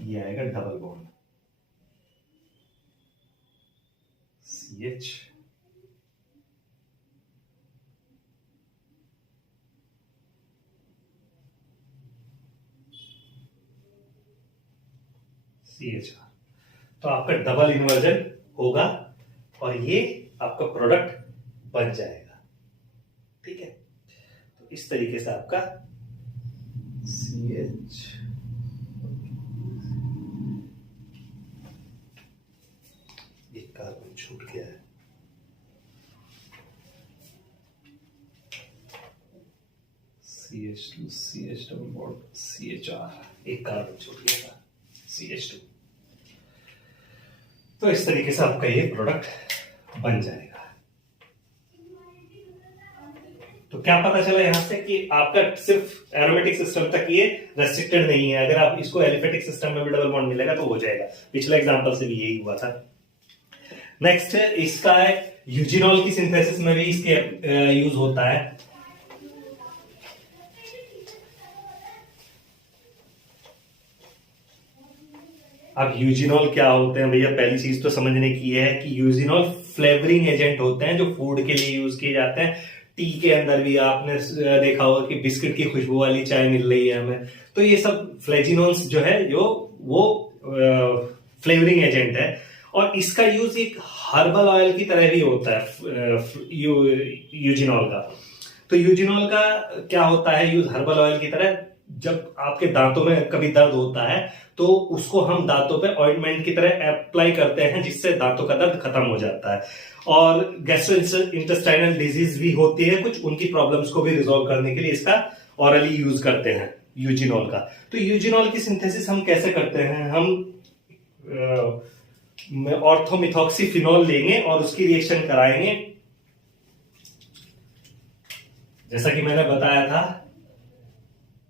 ये आएगा डबल बॉन्ड CH, CHR, तो आपका डबल इन्वर्जन होगा और ये आपका प्रोडक्ट बन जाएगा, ठीक है। तो इस तरीके से आपका CH, एक कार्बन छूट गया है, CH2 CH double bond CHR, एक कार्बन छूट गया था CH2। तो इस तरीके से आपका ये प्रोडक्ट बन जाएगा। तो क्या पता चला यहां से कि आपका सिर्फ एरोमेटिक सिस्टम तक ये रेस्ट्रिक्टेड नहीं है, अगर आप इसको एलिफेटिक सिस्टम में भी डबल बॉन्ड मिलेगा तो हो जाएगा। पिछले एग्जांपल से भी यही हुआ था। नेक्स्ट इसका है यूजिनॉल की सिंथेसिस में भी इसके यूज होता है। अब यूजिनॉल क्या होते हैं भैया, पहली चीज तो समझने की है कि यूजिनॉल फ्लेवरिंग एजेंट होते हैं जो फूड के लिए यूज किए जाते हैं। टी के अंदर भी आपने देखा होगा कि बिस्किट की खुशबू वाली चाय मिल रही है हमें, तो ये सब फ्लेजिनोल्स जो है जो वो फ्लेवरिंग एजेंट है। और इसका यूज एक हर्बल ऑयल की तरह भी होता है यूजिनॉल का। तो यूजिनॉल का क्या होता है यूज हर्बल ऑयल की तरह, जब आपके दांतों में कभी दर्द होता है तो उसको हम दांतों पे ऑइंटमेंट की तरह अप्लाई करते हैं, जिससे दांतों का दर्द खत्म हो जाता है। और गैस्ट्रो इंटेस्टाइनल डिजीज भी होती है कुछ, उनकी प्रॉब्लम्स को भी रिजॉल्व करने के लिए इसका ऑरली यूज करते हैं यूजिनॉल का। तो यूजिनॉल की सिंथेसिस हम कैसे करते हैं, हम ऑर्थोमिथॉक्सीफिनॉल लेंगे और उसकी रिएक्शन कराएंगे। जैसा कि मैंने बताया था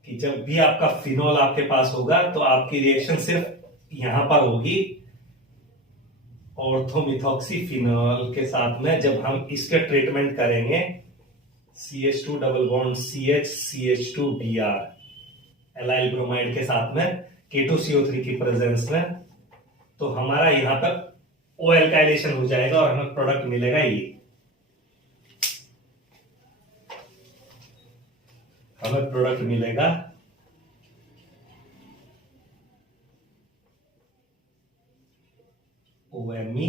कि जब भी आपका फिनॉल आपके पास होगा तो आपकी रिएक्शन सिर्फ यहां पर होगी ऑर्थोमिथॉक्सीफिनॉल के साथ में। जब हम इसके ट्रीटमेंट करेंगे CH2 double bond CH CH2 Br allyl bromide के साथ में K2CO3 की प्रेजेंस में, तो हमारा यहां पर ओ एल्काइलेशन हो जाएगा और हमें प्रोडक्ट मिलेगा ये। हमें प्रोडक्ट मिलेगा OMe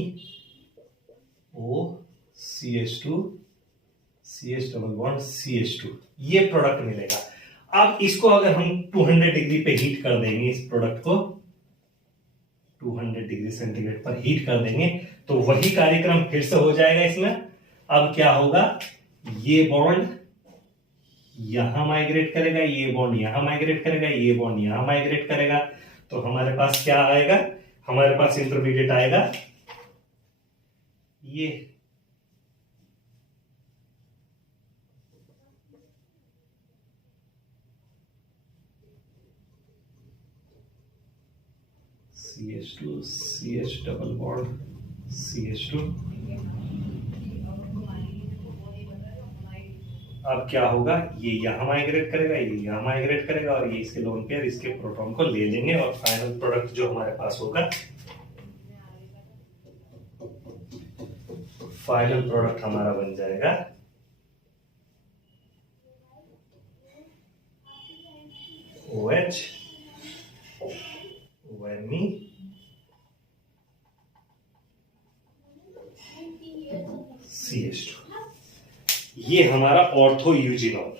O CH2 CH double bond CH2, ये प्रोडक्ट मिलेगा। अब इसको अगर हम 200 डिग्री पे हीट कर देंगे, इस प्रोडक्ट को 200 डिग्री सेंटीग्रेड पर हीट कर देंगे, तो वही कार्यक्रम फिर से हो जाएगा इसमें। अब क्या होगा, ये बॉन्ड यहां माइग्रेट करेगा, ये बॉन्ड यहां माइग्रेट करेगा, ये बॉन्ड यहां माइग्रेट करेगा, तो हमारे पास क्या आएगा, हमारे पास इंटरमीडिएट आएगा ये। CH2 CH double bond CH2। अब क्या होगा, ये यहां माइग्रेट करेगा, ये यहां माइग्रेट करेगा, और ये इसके लोन पेयर इसके प्रोटॉन को ले लेंगे, और फाइनल प्रोडक्ट जो हमारे पास होगा, फाइनल प्रोडक्ट हमारा बन जाएगा OH OMe CH2, ये हमारा ऑर्थो यूजिनॉल।